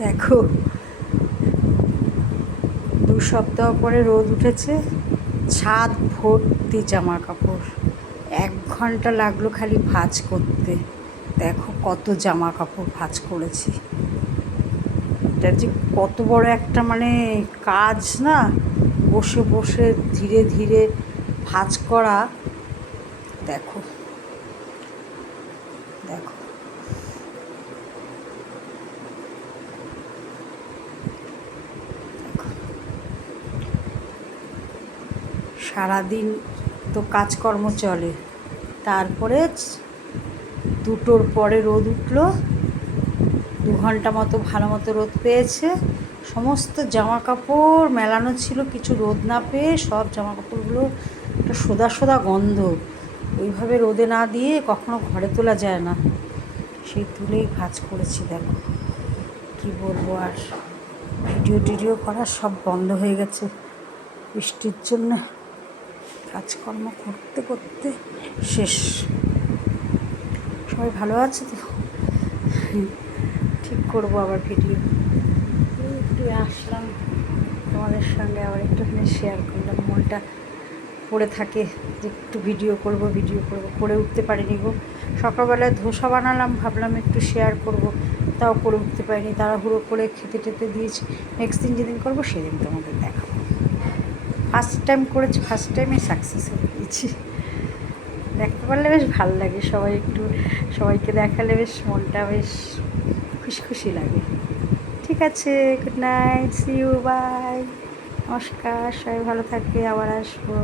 দেখো 2 সপ্তাহ পরে রোদ উঠেছে, ছাদ ভর্তি জামা কাপড়। 1 ঘন্টা লাগলো খালি ভাঁজ করতে। দেখো কত জামা কাপড় ভাঁজ করেছি। এটা যে কত বড় একটা কাজ না, বসে বসে ধীরে ধীরে ভাঁজ করা। দেখো দেখো সারাদিন তো কাজকর্ম চলে, তারপরে 2টোর পরে রোদ উঠলো। 2 ঘন্টা মতো ভালো মতো রোদ পেয়েছে। সমস্ত জামা কাপড় মেলানো ছিল, কিছু রোদ না পেয়ে সব জামা কাপড়গুলো একটা সোদা সোদা গন্ধ। ওইভাবে রোদে না দিয়ে কখনো ঘরে তোলা যায় না, সেই তুলেই ভাঁজ করেছি। দেখো কি বলবো, আর ভিডিও করা সব বন্ধ হয়ে গেছে বৃষ্টির জন্য। কাজকর্ম করতে করতে শেষ। সবাই ভালো আছে তো? ঠিক করবো আবার ভিডিও। একটু আসলাম তোমাদের সঙ্গে, আবার একটুখানি শেয়ার করলাম। মনটা পড়ে থাকে যে একটু ভিডিও করব করে উঠতে পারিনি গো। সকালবেলায় ধোসা বানালাম, ভাবলাম একটু শেয়ার করব, তাও করে উঠতে পারিনি। তাড়াহুড়ো করে খেতে টেতে দিয়েছি। নেক্সট দিন যেদিন করবো সেদিন তোমাদের দেখাবো। ফার্স্ট টাইম করেছি, ফার্স্ট টাইমে সাকসেস হয়ে গিয়েছি। দেখতে পারলে বেশ ভালো লাগে, সবাইকে দেখালে বেশ মনটা বেশ খুশি খুশি লাগে। ঠিক আছে, good night, see you, bye, নমস্কার। সবাই ভালো থাকবে, আবার আসবো।